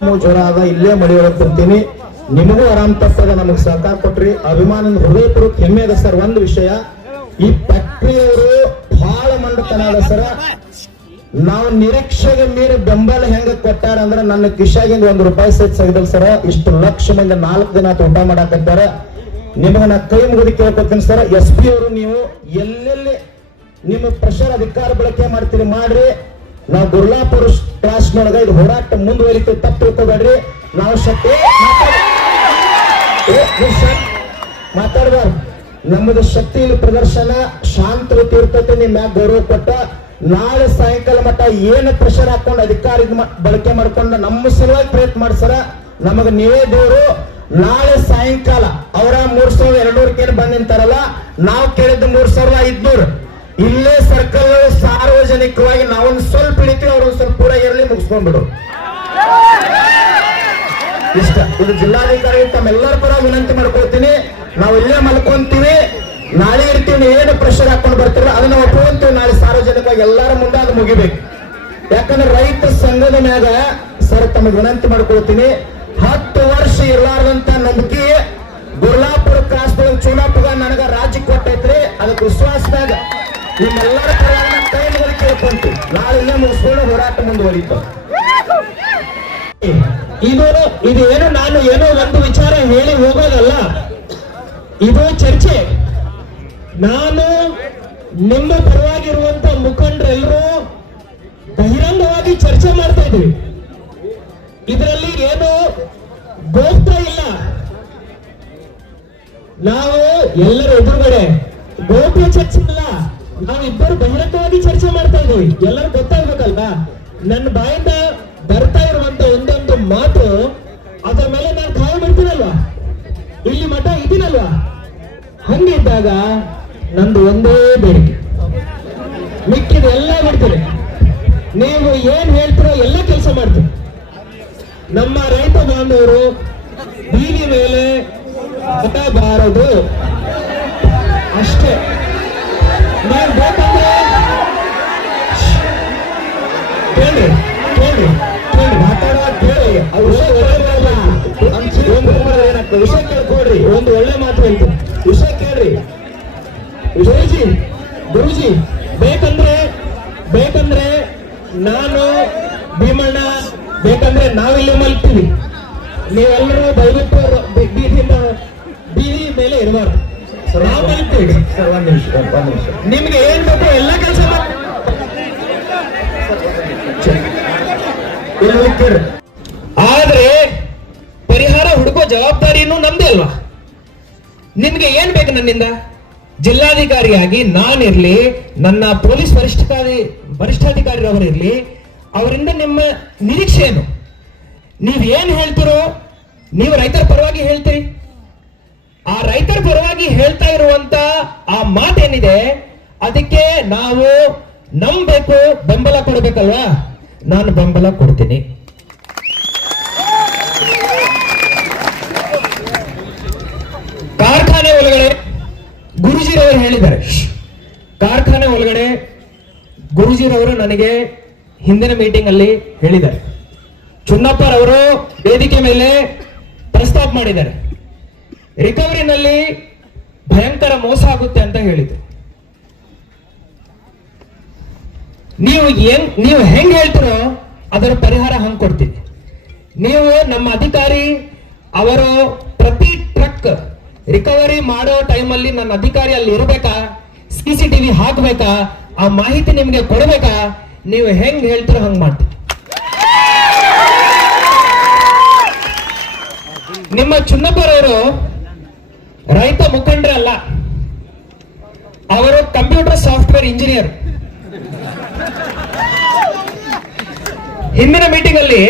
ಜ್ವರ ಅದ ಇಲ್ಲೇ ಕುಂತೀನಿ ನಿಮಗೂ ಆರಾಮ್ ತಪ್ಪದ ನಮಗ್ ಸಹಕಾರ ಕೊಟ್ರಿ. ಅಭಿಮಾನದ ಹೃದಯಪೂರ್ವಕ ಹೆಮ್ಮೆ ಅದ ಸರ್. ಒಂದು ವಿಷಯ, ಈ ಫ್ಯಾಕ್ಟ್ರಿಯವರು ಬಹಳ ಮಂಡತನ ಅದ ಸರ. ನಾವು ನಿರೀಕ್ಷೆಗೆ ಮೀರಿ ಬೆಂಬಲ ಹೆಂಗ ಕೊಟ್ಟಾರ ಅಂದ್ರೆ ನನ್ನ ಕಿಶಾಗಿಂದ ಒಂದು ರೂಪಾಯಿ ಸಹಿತ ಸಗದಲ್ ಸರ. ಇಷ್ಟು ಲಕ್ಷ ಮಂದಿ ನಾಲ್ಕು ದಿನ ಊಟ ಮಾಡಾಕತ್ತಾರ ನಿಮಗ ನಾ ಕೈ ಮುಗಿದು ಕೇಳ್ಕೊತೀನಿ ಸರ್. ಎಸ್ ಪಿ ಅವರು ನೀವು ಎಲ್ಲೆಲ್ಲಿ ನಿಮ್ಮ ಪ್ರೆಷರ್ ಅಧಿಕಾರ ಬಳಕೆ ಮಾಡ್ತೀರಿ ಮಾಡ್ರಿ. ನಾವು ಗುರ್ಲಾಪುರ ಮಾಡಿದ ಇದು ಹೋರಾಟ ಮುಂದುವರಿತು ತಪ್ಪು ತಿಳ್ಕೊಬೇಡ್ರಿ. ನಾವು ಶಕ್ತಿ ಮಾತಾಡ್ಬಾರ್ದು. ನಮ್ಮದು ಶಕ್ತಿ ಇಲ್ಲಿ ಪ್ರದರ್ಶನ ಶಾಂತ ರೀತಿ ಇರ್ತೈತೆ ನಿಮ್ ಮ್ಯಾಗ ಗೌರವ ಕೊಟ್ಟ. ನಾಳೆ ಸಾಯಂಕಾಲ ಮಟ್ಟ ಏನು ಪ್ರೆಷರ್ ಹಾಕೊಂಡು ಅಧಿಕಾರ ಬಳಕೆ ಮಾಡ್ಕೊಂಡು ನಮ್ಮ ಸಲುವಾಗಿ ಪ್ರಯತ್ನ ಮಾಡ್ಸರ ನಮಗ ನೀವೇ ದೇವರು. ನಾಳೆ ಸಾಯಂಕಾಲ ಅವರ ಮೂರ್ ಸಾವಿರದ ಎರಡ್ನೂರಕ್ಕೆ ಏನು ಬಂದ್ ನಿಂತಾರಲ್ಲ, ನಾವು ಕೇಳಿದ್ದು ಮೂರ್ ಸಾವಿರದ ಐದ್ನೂರು. ಇಲ್ಲೇ ಸರ್ಕಲ್ ಸಾರ್ವಜನಿಕವಾಗಿ ನಾವೊಂದು ಸ್ವಲ್ಪ ಹಿಡಿತೀವಿ, ಅವ್ರೊಂದು ಸ್ವಲ್ಪ ಪೂರ ಇರಲಿ ಮುಗಿಸ್ಕೊಂಡ್ಬಿಡು. ಇಷ್ಟ. ಇದು ಜಿಲ್ಲಾಧಿಕಾರಿ ತಮ್ಮೆಲ್ಲರ ಪರ ವಿನಂತಿ ಮಾಡ್ಕೊಳ್ತೀನಿ. ನಾವು ಇಲ್ಲೇ ಮಲ್ಕೊಂತೀವಿ. ನಾಳೆ ಇರ್ತೀವಿ ಏನು ಪ್ರೆಷರ್ ಹಾಕೊಂಡು ಬರ್ತೀರ ಅದನ್ನ ಒಪ್ಕೊಂತೀವಿ. ನಾಳೆ ಸಾರ್ವಜನಿಕವಾಗಿ ಎಲ್ಲರ ಮುಂದೆ ಅದು ಮುಗಿಬೇಕು. ಯಾಕಂದ್ರೆ ರೈತ ಸಂಘದ ಮ್ಯಾಗ ಸರ್ ತಮಗೆ ವಿನಂತಿ ಮಾಡ್ಕೊಳ್ತೀನಿ. ಹತ್ತು ವರ್ಷ ಇರಲಾರದಂತ ನಂಬಿಕೆ ಗುರ್ಲಾಪುರ ಕ್ರಾಸ್ ಚುನಾಪುಗ ನನಗ ರಾಜ್ಯ ಕೊಟ್ಟೈತ್ರಿ. ಅದಕ್ಕೆ ವಿಶ್ವಾಸದಾಗ ನಿಮ್ಮೆಲ್ಲರ ಮುಗಿಸ್ಕೊಂಡು ಹೋರಾಟ ಮುಂದುವರಿತು. ಇದು ಇದು ಏನು ನಾನು ಏನೋ ಒಂದು ವಿಚಾರ ಹೇಳಿ ಹೋಗೋದಲ್ಲ, ಇದು ಚರ್ಚೆ. ನಾನು ನಿಮ್ಮ ಪರವಾಗಿರುವಂತ ಮುಖಂಡರೆಲ್ಲರೂ ಬಹಿರಂಗವಾಗಿ ಚರ್ಚೆ ಮಾಡ್ತಾ ಇದ್ವಿ ಇದರಲ್ಲಿ ಏನು ಗೋಪ್ತ ಇಲ್ಲ. ನಾವು ಎಲ್ಲರ ಎದುರುಗಡೆ ಗೋಪ್ಯ ಚರ್ಚೆ ಇಲ್ಲ ನಾವಿಬ್ಬರು ಬಹಿರಂಗವಾಗಿ ಚರ್ಚೆ ಮಾಡ್ತಾ ಇದ್ದೀವಿ. ಎಲ್ಲರೂ ಗೊತ್ತಾಗ್ಬೇಕಲ್ವಾ? ನನ್ನ ಬಾಯಿಂದ ಬರ್ತಾ ಇರುವಂತ ಒಂದೊಂದು ಮಾತು, ಅದರ ಮೇಲೆ ನಾನು ಕಾಯ ಬಿಡ್ತೀನಲ್ವಾ ಇಲ್ಲಿ ಮಠ ಇದೀನಲ್ವಾ? ಹಂಗಿದ್ದಾಗ ನಂದು ಒಂದೇ ಬೇಡಿಕೆ. ಮಿಕ್ಕಿದ ಎಲ್ಲ ಬಿಡ್ತೀರಿ ನೀವು ಏನ್ ಹೇಳ್ತೀರೋ ಎಲ್ಲ ಕೆಲಸ ಮಾಡ್ತೀವಿ ನಮ್ಮ ರೈತ ಬಾಂಧವರು ಬೀದಿ ಮೇಲೆ ಬಾರದು. ಅಷ್ಟೇ. ಕೇಳಿ ಆ ವಿಷಯ ಒಳ್ಳೆದಲ್ಲ. ಒಂದು ಏನಾಗ್ತದೆ? ವಿಷಯ ಕೇಳ್ಕೊಡ್ರಿ ಒಂದು ಒಳ್ಳೆ ಮಾತು ಹೇಳ್ತೀನಿ ವಿಷಯ ಕೇಳ್ರಿ ಗುರುಜಿ ಗುರುಜಿ ಬೇಕಂದ್ರೆ ಬೇಕಂದ್ರೆ ನಾನು ಭೀಮಣ್ಣ ಬೇಕಂದ್ರೆ ನಾವಿಲ್ಲಿ ಮಲ್ತೀವಿ ನೀವೆಲ್ಲರೂ ದಯವಿಟ್ಟು ಬೀದಿಯಿಂದ ಬೀದಿ ಮೇಲೆ ಇರಬಾರ್ದು ನಾವು ಮಲ್ತೀವಿ ಒಂದ್ ನಿಮಿಷ ಒಂದ್ ನಿಮಿಷ ನಿಮ್ಗೆ ಏನ್ ಬೇಕು ಎಲ್ಲ ಕೆಲಸ ಆದ್ರೆ ಪರಿಹಾರ ಹುಡುಕೋ ಜವಾಬ್ದಾರಿನೂ ನಮ್ದೇ ಅಲ್ವಾ? ನಿಮ್ಗೆ ಏನ್ ಬೇಕು ನನ್ನಿಂದ? ಜಿಲ್ಲಾಧಿಕಾರಿಯಾಗಿ ನಾನಿರ್ಲಿ ನನ್ನ ಪೊಲೀಸ್ ವರಿಷ್ಠಾಧಿಕಾರಿ ವರಿಷ್ಠಾಧಿಕಾರಿರವರಿರ್ಲಿ ಅವರಿಂದ ನಿಮ್ಮ ನಿರೀಕ್ಷೆ ಏನು ನೀವ್ ಏನ್ ಹೇಳ್ತಿರೋ ನೀವು ರೈತರ ಪರವಾಗಿ ಹೇಳ್ತೀರಿ. ಆ ರೈತರ ಪರವಾಗಿ ಹೇಳ್ತಾ ಇರುವಂತ ಆ ಮಾತೇನಿದೆ, ಅದಕ್ಕೆ ನಾವು ನಂಬಬೇಕು, ಬೆಂಬಲ ಕೊಡಬೇಕಲ್ವಾ? ನಾನು ಬೆಂಬಲ ಕೊಡ್ತೀನಿ. ಕಾರ್ಖಾನೆ ಒಳಗಡೆ ಗುರುಜಿರವರು ಹೇಳಿದ್ದಾರೆ. ಕಾರ್ಖಾನೆ ಒಳಗಡೆ ಗುರುಜಿರವರು ನನಗೆ ಹಿಂದಿನ ಮೀಟಿಂಗ್ ಅಲ್ಲಿ ಹೇಳಿದ್ದಾರೆ. ಚುನ್ನಪ್ಪರವರು ವೇದಿಕೆ ಮೇಲೆ ಪ್ರಸ್ತಾಪ ಮಾಡಿದ್ದಾರೆ. ರಿಕವರಿನಲ್ಲಿ ಭಯಂಕರ ಮೋಸ ಆಗುತ್ತೆ ಅಂತ ಹೇಳಿದ್ರು ನೀವು ಏನ್, ನೀವು ಹೆಂಗ್ ಹೇಳ್ತೀರೋ ಅದರ ಪರಿಹಾರ ಹಂಗ್ ಕೊಡ್ತೀನಿ. ನೀವು ನಮ್ಮ ಅಧಿಕಾರಿ, ಅವರು ಪ್ರತಿ ಟ್ರಕ್ ರಿಕವರಿ ಮಾಡೋ ಟೈಮಲ್ಲಿ ನನ್ನ ಅಧಿಕಾರಿ ಅಲ್ಲಿ ಇರಬೇಕಾ? ಸಿ ಸಿ ಟಿವಿ ಹಾಕ್ಬೇಕಾ? ಆ ಮಾಹಿತಿ ನಿಮ್ಗೆ ಕೊಡ್ಬೇಕಾ? ನೀವು ಹೆಂಗ್ ಹೇಳ್ತೀರೋ ಹಂಗ್ ಮಾಡ್ತೀನಿ. ನಿಮ್ಮ ಚುನ್ನಪ್ಪರವರು ರೈತ ಮುಖಂಡರಲ್ಲ ಅವರು ಕಂಪ್ಯೂಟರ್ ಸಾಫ್ಟ್ವೇರ್ ಇಂಜಿನಿಯರ್. ಹಿಂದಿನ ಮೀಟಿಂಗ್ ಅಲ್ಲಿ